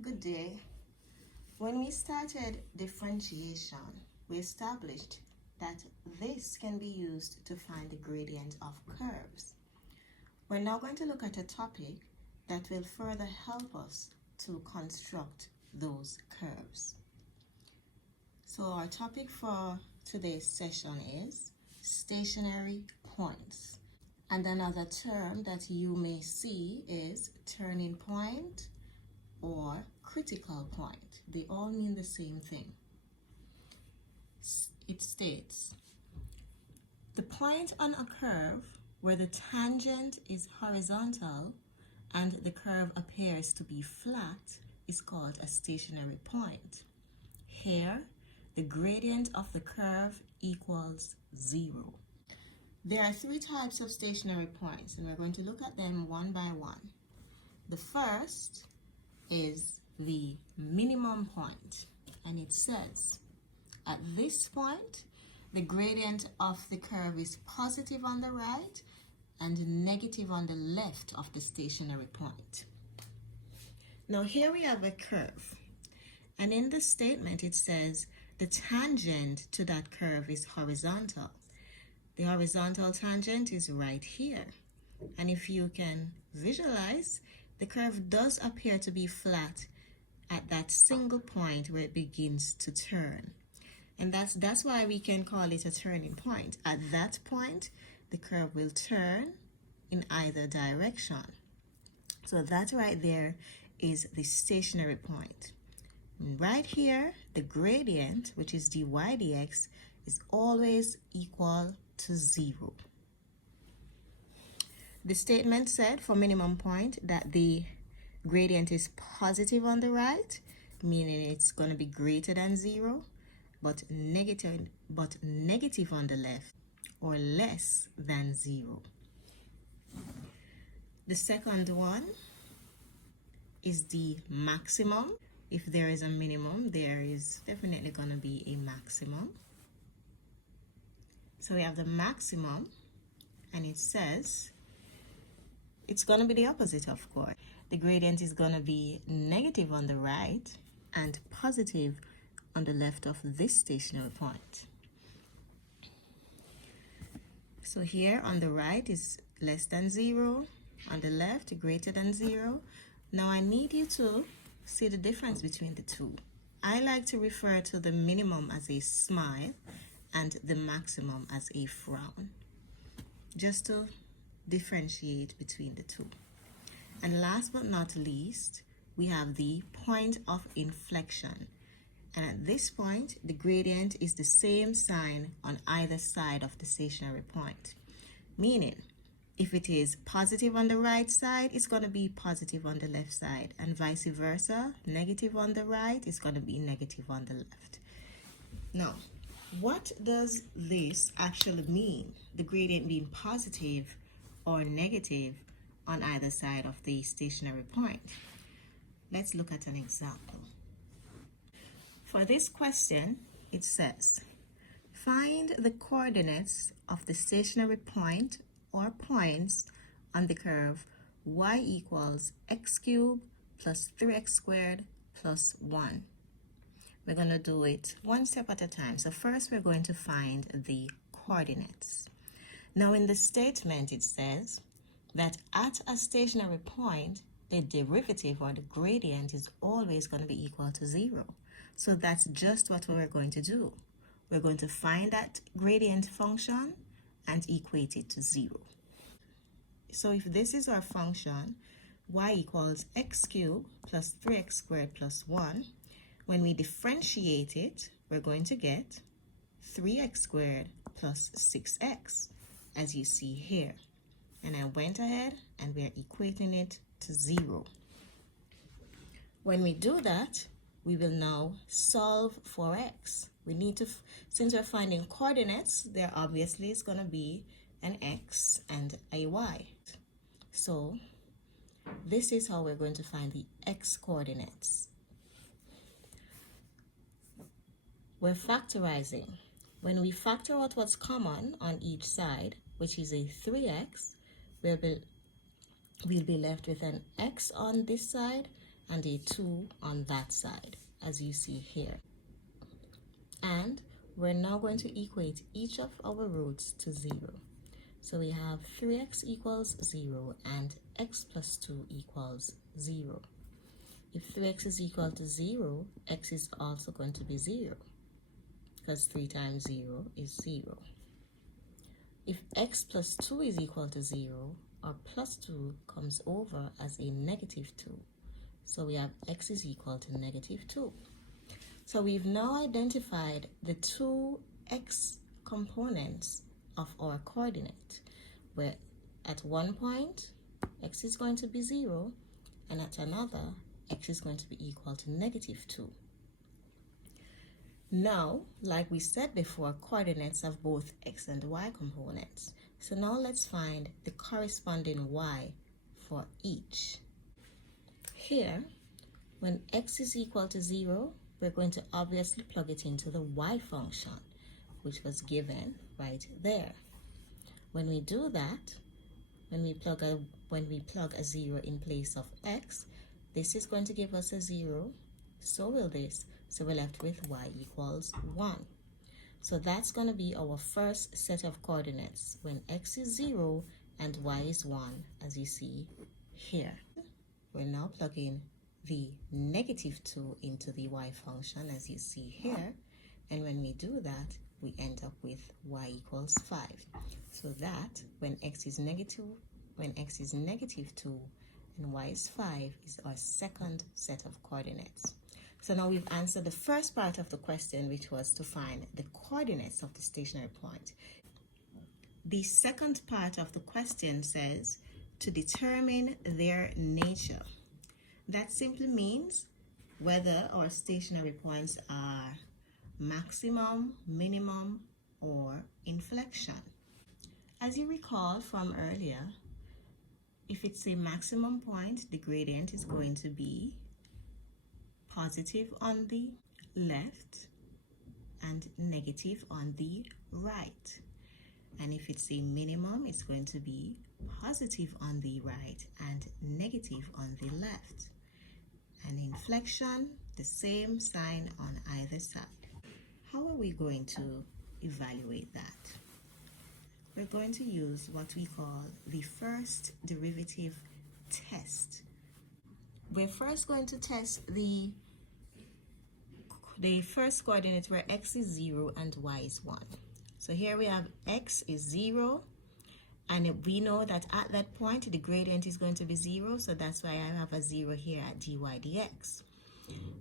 Good day. When we started differentiation, we established that this can be used to find the gradient of curves. We're now going to look at a topic that will further help us to construct those curves. So our topic for today's session is stationary points. And another term that you may see is turning point or critical point. They all mean the same thing. It states, the point on a curve where the tangent is horizontal and the curve appears to be flat is called a stationary point. Here, the gradient of the curve equals 0. There are three types of stationary points, and we're going to look at them one by one. The first is the minimum point, and it says at this point the gradient of the curve is positive on the right and negative on the left of the stationary point. Now here we have a curve, and in the statement it says the tangent to that curve is horizontal. The horizontal tangent is right here, and if you can visualize, the curve does appear to be flat at that single point where it begins to turn. And that's why we can call it a turning point. At that point, the curve will turn in either direction. So that right there is the stationary point. And right here, the gradient, which is dy dx, is always equal to 0. The statement said for minimum point that the gradient is positive on the right, meaning it's going to be greater than 0, but negative on the left, or less than 0. The second one is the maximum. If there is a minimum, there is definitely going to be a maximum. So we have the maximum, and it says it's going to be the opposite, of course. The gradient is going to be negative on the right and positive on the left of this stationary point. So here on the right is less than 0, on the left greater than 0. Now I need you to see the difference between the two. I like to refer to the minimum as a smile and the maximum as a frown, just to differentiate between the two. And last but not least, we have the point of inflection. And at this point, the gradient is the same sign on either side of the stationary point. Meaning, if it is positive on the right side, it's going to be positive on the left side, and vice versa. Negative on the right is going to be negative on the left. Now, what does this actually mean? The gradient being positive or negative on either side of the stationary point. Let's look at an example. For this question, it says, find the coordinates of the stationary point or points on the curve y equals x cubed plus 3x squared plus 1. We're going to do it one step at a time. So first we're going to find the coordinates. Now in the statement it says that at a stationary point, the derivative or the gradient is always going to be equal to 0. So that's just what we're going to do. We're going to find that gradient function and equate it to 0. So if this is our function, y equals x cubed plus 3x squared plus 1, when we differentiate it, we're going to get 3x squared plus 6x, as you see here. And I went ahead and we're equating it to 0. When we do that, we will now solve for x. We need to, since we're finding coordinates, there obviously is going to be an x and a y. So this is how we're going to find the x coordinates. We're factorizing. When we factor out what's common on each side, which is a 3x, we'll be left with an x on this side and a 2 on that side, as you see here. And we're now going to equate each of our roots to 0. So we have 3x equals 0 and x plus 2 equals 0. If 3x is equal to 0, x is also going to be 0, because 3 times 0 is 0. If x plus 2 is equal to 0, our plus 2 comes over as a negative 2. So we have x is equal to negative 2. So we've now identified the two x components of our coordinate, where at one point x is going to be 0, and at another x is going to be equal to negative 2. Now, like we said before, coordinates have both x and y components. So now let's find the corresponding y for each. Here, when x is equal to 0, we're going to obviously plug it into the y function, which was given right there. When we do that, when we plug a 0 in place of x, this is going to give us a 0, so will this, so we're left with y equals 1. So that's going to be our first set of coordinates when x is 0 and y is 1, as you see here. We're now plugging the negative 2 into the y function, as you see here, and when we do that, we end up with y equals 5. So that when x is negative 2 and y is 5 is our second set of coordinates. So now we've answered the first part of the question, which was to find the coordinates of the stationary point. The second part of the question says to determine their nature. That simply means whether our stationary points are maximum, minimum, or inflection. As you recall from earlier, if it's a maximum point, the gradient is going to be positive on the left and negative on the right. And if it's a minimum, it's going to be positive on the right and negative on the left. And inflection, the same sign on either side. How are we going to evaluate that? We're going to use what we call the first derivative test. We're first going to test the first coordinate where x is 0 and y is 1. So here we have x is 0, and we know that at that point the gradient is going to be 0, so that's why I have a 0 here at dy dx.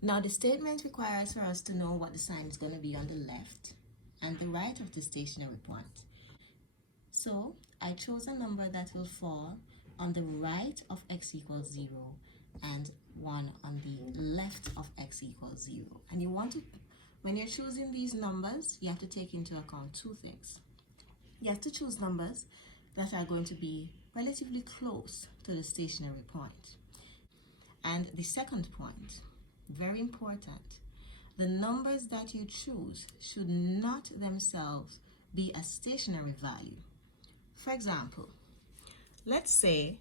Now the statement requires for us to know what the sign is going to be on the left and the right of the stationary point. So I chose a number that will fall on the right of x equals 0 and 1 on the left of x equals 0. And you want to, when you're choosing these numbers, you have to take into account two things. You have to choose numbers that are going to be relatively close to the stationary point. And the second point, very important, the numbers that you choose should not themselves be a stationary value. For example, let's say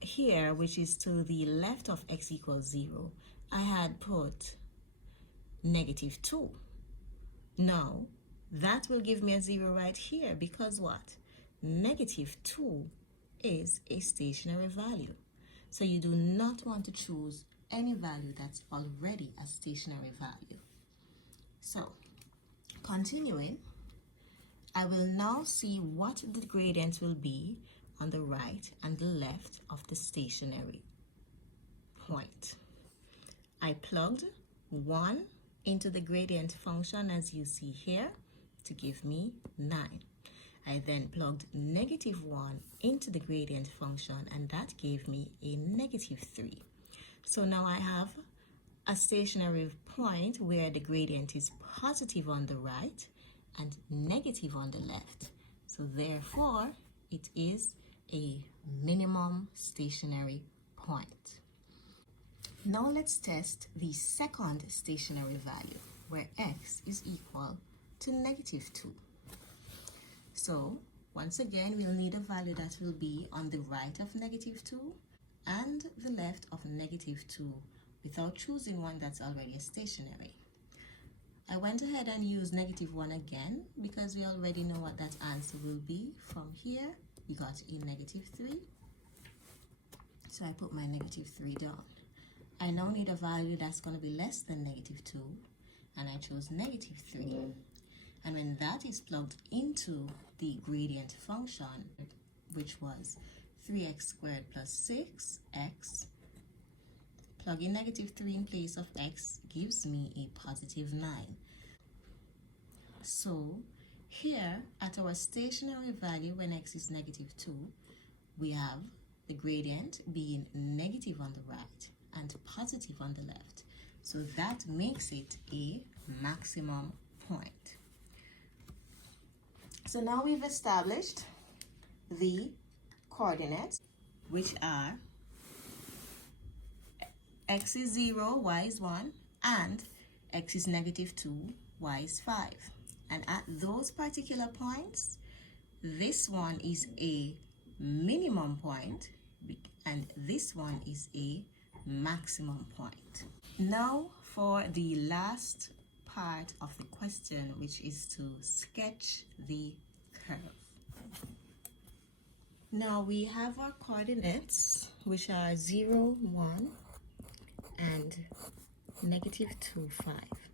here, which is to the left of x equals 0, I had put negative 2. Now, that will give me a 0 right here because what? Negative 2 is a stationary value. So you do not want to choose any value that's already a stationary value. So, continuing, I will now see what the gradient will be on the right and the left of the stationary point. I plugged 1 into the gradient function, as you see here, to give me 9. I then plugged negative 1 into the gradient function, and that gave me a negative 3. So now I have a stationary point where the gradient is positive on the right and negative on the left. So therefore, it is a minimum stationary point. Now let's test the second stationary value, where x is equal to negative 2. So once again, we'll need a value that will be on the right of negative 2 and the left of -2 without choosing one that's already stationary. I went ahead and used -1 again because we already know what that answer will be. From here, we got a -3. So I put my -3 down. I now need a value that's going to be less than -2, and I chose -3. And when that is plugged into the gradient function, which was 3x squared plus 6x, plugging -3 in place of x gives me a +9. So here at our stationary value when x is -2, we have the gradient being negative on the right and positive on the left. So that makes it a maximum point. So now we've established the coordinates, which are x is 0, y is 1, and x is -2, y is 5. And at those particular points, this one is a minimum point, and this one is a maximum point. Now for the last part of the question, which is to sketch the curve. Now we have our coordinates, which are 0, 1, and -2, 5.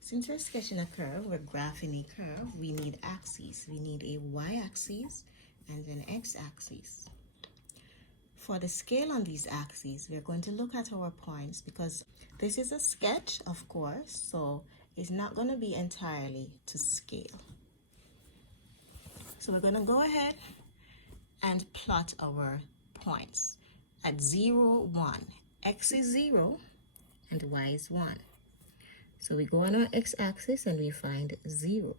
Since we're sketching a curve, we're graphing a curve, we need axes. We need a y-axis and an x-axis. For the scale on these axes, we're going to look at our points because this is a sketch, of course, so it's not going to be entirely to scale. So we're going to go ahead and plot our points. At 0, 1, x is 0 and y is 1. So we go on our x-axis and we find 0.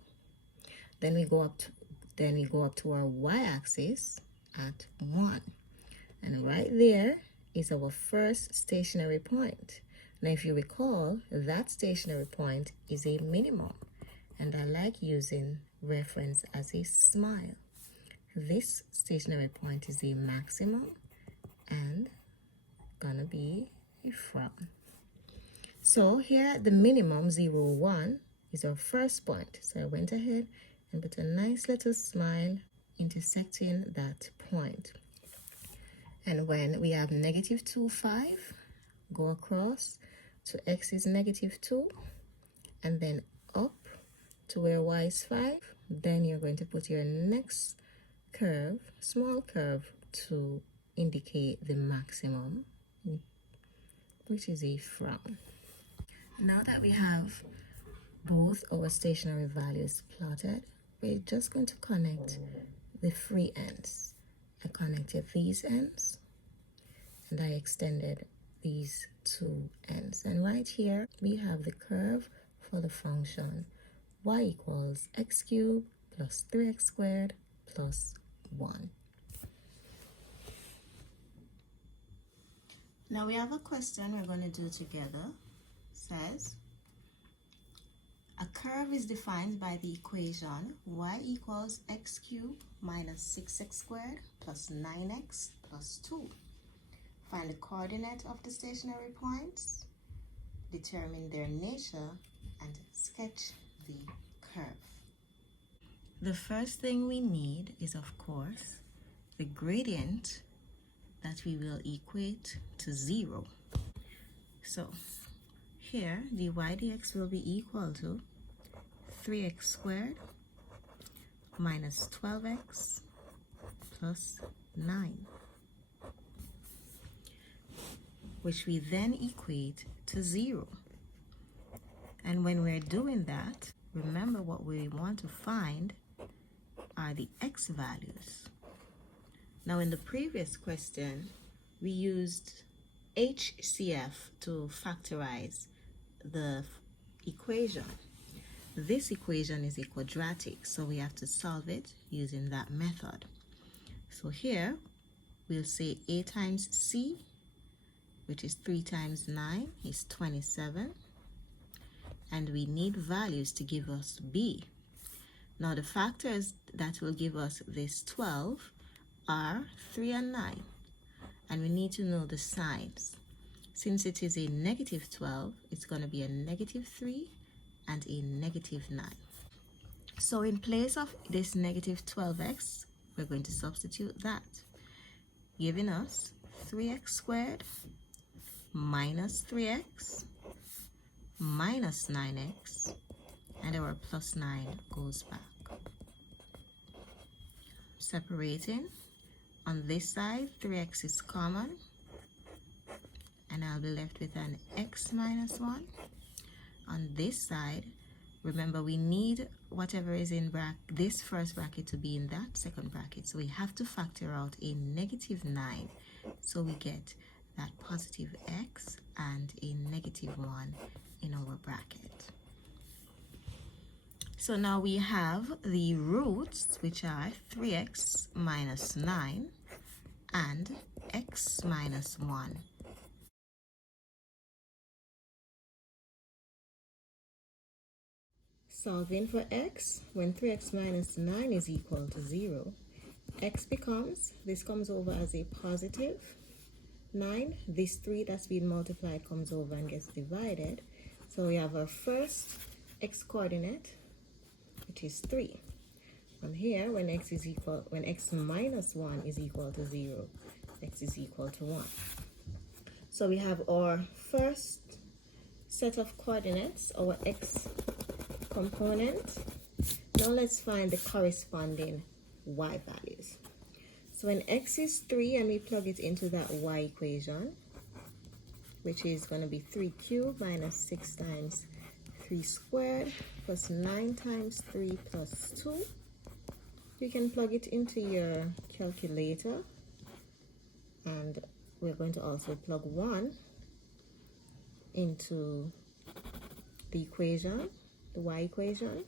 Then we go up to our y-axis at 1. And right there is our first stationary point. Now if you recall, that stationary point is a minimum, and I like using reference as a smile. This stationary point is a maximum and gonna be a frown. So here the minimum 0, 1 is our first point. So I went ahead and put a nice little smile intersecting that point. And when we have -2, 5, go across to x is -2, and then up to where y is 5. Then you're going to put your next curve, small curve, to indicate the maximum, which is a frown. Now that we have both our stationary values plotted, we're just going to connect the free ends. I connected these ends and I extended these two ends. And right here we have the curve for the function y equals x cubed plus 3x squared plus 1. Now we have a question we're going to do together. It says, a curve is defined by the equation y equals x cubed minus 6x squared plus 9x plus 2. Find the coordinate of the stationary points, determine their nature, and sketch the curve. The first thing we need is, of course, the gradient that we will equate to 0. So here dy dx will be equal to 3x squared minus 12x plus 9, which we then equate to 0. And when we're doing that, remember what we want to find are the x values. Now in the previous question, we used HCF to factorize the equation. This equation is a quadratic, so we have to solve it using that method. So here we'll say a times c, which is 3 times 9 is 27, and we need values to give us b. Now the factors that will give us this 12 are 3 and 9. and we need to know the signs. Since it is a negative 12, it's going to be a negative 3 and a negative 9. So in place of this negative 12x, we're going to substitute that, giving us 3x squared minus 3x minus 9x, and our plus 9 goes back. Separating, on this side 3x is common, and I'll be left with an x minus 1. On this side, remember we need whatever is in this first bracket to be in that second bracket, so we have to factor out a negative 9, so we get that positive x and a negative 1 in our bracket. So now we have the roots, which are 3x minus 9 and x minus 1. Solving for x, when 3x minus 9 is equal to 0, x becomes, this comes over as a positive 9. This 3 that's being multiplied comes over and gets divided. So we have our first x coordinate, which is 3. From here, when x minus 1 is equal to 0, x is equal to 1. So we have our first set of coordinates, our x component. Now let's find the corresponding y values. So when x is 3 and we plug it into that y equation, which is going to be 3 cubed minus 6 times 3 squared plus 9 times 3 plus 2. You can plug it into your calculator, and we're going to also plug 1 into the equation, the y equation.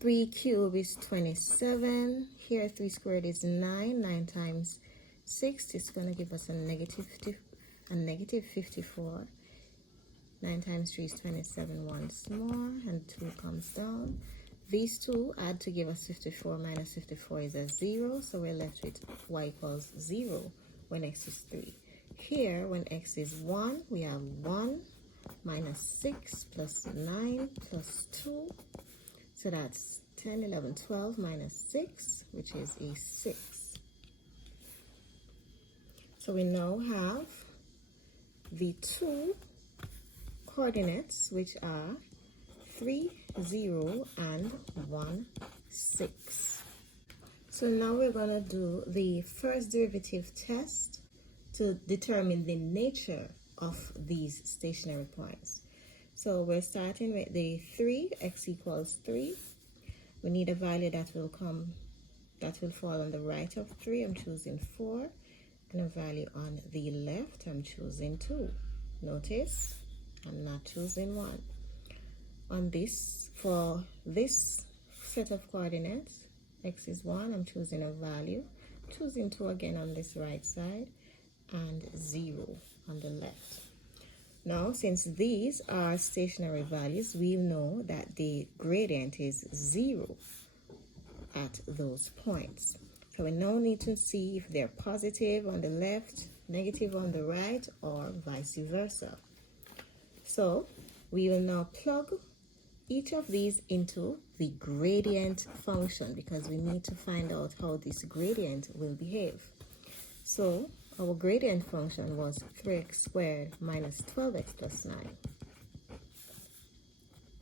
Three cubed is 27. Here 3 squared is 9. 9 times 6 is going to give us a negative 54. 9 times 3 is 27 once more, and 2 comes down. These two add to give us 54. Minus 54 is a 0, so we're left with y equals 0 when x is 3. Here, when x is 1, we have 1 minus 6 plus 9 plus 2. So that's 10, 11, 12 minus 6, which is a 6. So we now have the two coordinates, which are 3, 0, and 1, 6. So now we're going to do the first derivative test to determine the nature of these stationary points. So we're starting with the 3, x equals 3. We need a value that will fall on the right of 3. I'm choosing 4. And a value on the left, I'm choosing 2. Notice, I'm not choosing 1. For this set of coordinates, x is 1, I'm choosing a value. Choosing 2 again on this right side, and 0 on the left. Now, since these are stationary values, we know that the gradient is 0 at those points. So we now need to see if they're positive on the left, negative on the right, or vice versa. So we will now plug each of these into the gradient function, because we need to find out how this gradient will behave. So our gradient function was 3x squared minus 12x plus 9.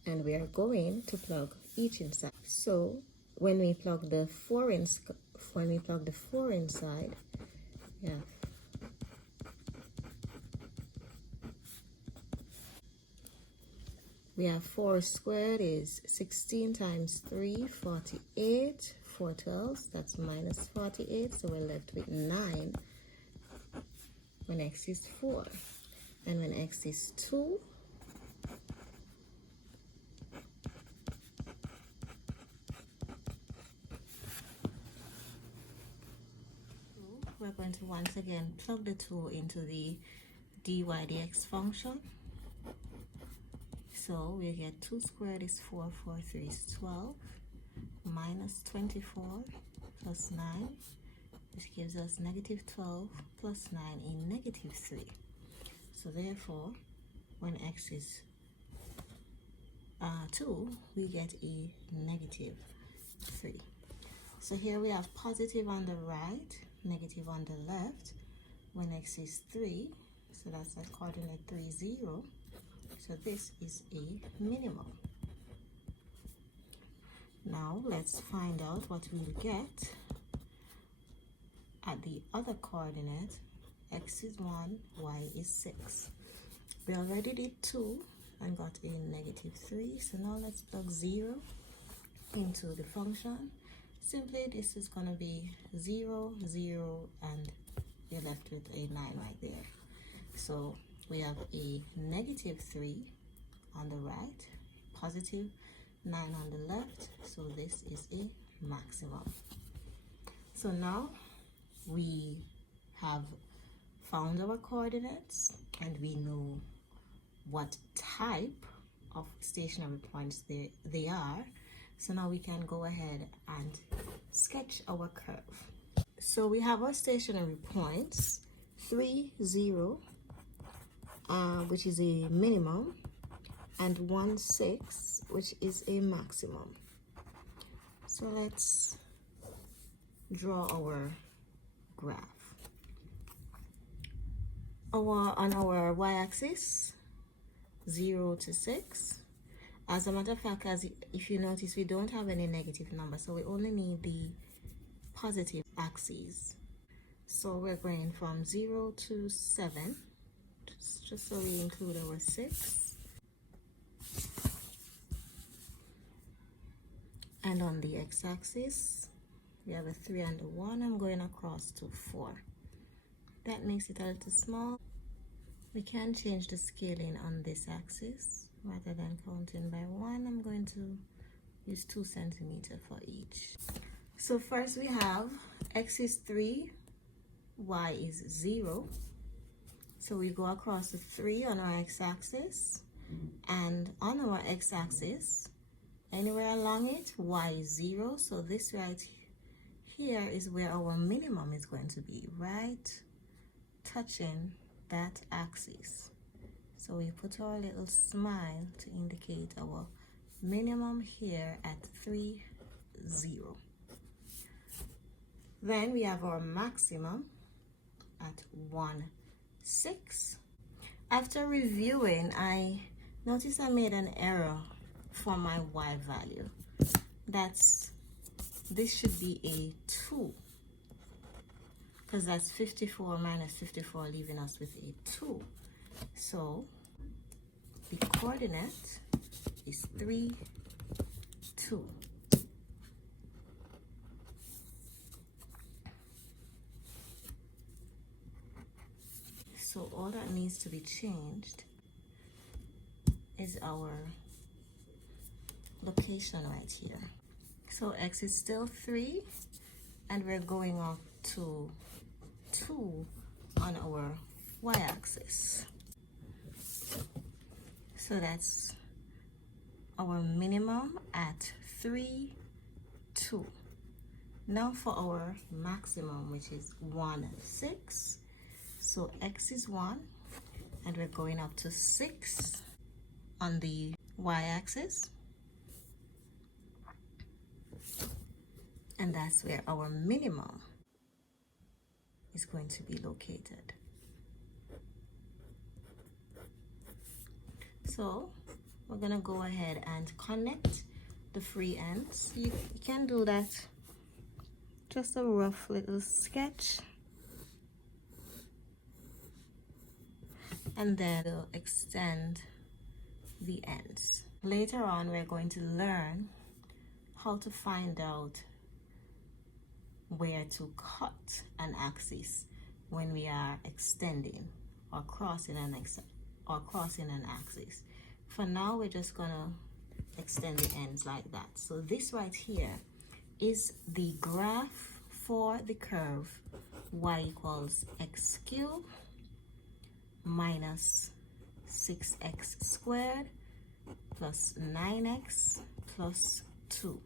And we are going to plug each inside. So when we plug the 4 inside, yeah, we have 4 squared is 16 times 3, 48. 4 12s, that's minus 48. So we're left with 9 when x is 4. And when x is 2, we're going once again, plug the 2 into the dy dx function. So we get 2 squared is 4, 4 3 is 12, minus 24 plus 9, which gives us negative 12 plus 9 in negative 3. So therefore, when x is 2, we get a negative 3. So here we have positive on the right, negative on the left. When x is 3, so that's the coordinate 3, 0. So this is a minimum. Now let's find out what we'll get at the other coordinate. X is 1, y is 6. We already did 2 and got a negative 3. So now let's plug 0 into the function. Simply this is going to be 0, 0, and you're left with a 9 right there. So we have a negative 3 on the right, positive 9 on the left. So this is a maximum. So now we have found our coordinates and we know what type of stationary points they are. So now we can go ahead and sketch our curve. So we have our stationary points, 3, 0, which is a minimum, and 1, 6, which is a maximum. So let's draw our graph. On our y-axis, 0 to 6. As a matter of fact, if you notice, we don't have any negative numbers, so we only need the positive axes. So we're going from 0 to 7, just so we include our 6. And on the x-axis, we have a 3 and a 1. I'm going across to 4. That makes it a little small. We can change the scaling on this axis. Rather than counting by 1, I'm going to use 2 centimeters for each. So first we have x is 3, y is 0. So we go across the 3 on our x-axis, and on our x-axis, anywhere along it, y is 0. So this right here is where our minimum is going to be, right touching that axis. So we put our little smile to indicate our minimum here at 3, 0. Then we have our maximum at 1, 6. After reviewing, I noticed I made an error for my y value. This should be a 2, because that's 54 minus 54, leaving us with a 2. So the coordinate is 3, 2. So all that needs to be changed is our location right here. So x is still 3, and we're going up to 2 on our y-axis. So that's our minimum at 3, 2. Now for our maximum, which is 1, 6. So x is 1, and we're going up to 6 on the y-axis. And that's where our minimum is going to be located. So we're going to go ahead and connect the free ends. You can do that, just a rough little sketch. And then we'll extend the ends. Later on, we're going to learn how to find out where to cut an axis when we are extending or crossing an axis. For now, we're just gonna extend the ends like that. So this right here is the graph for the curve y equals x cubed minus 6x squared plus 9x plus 2.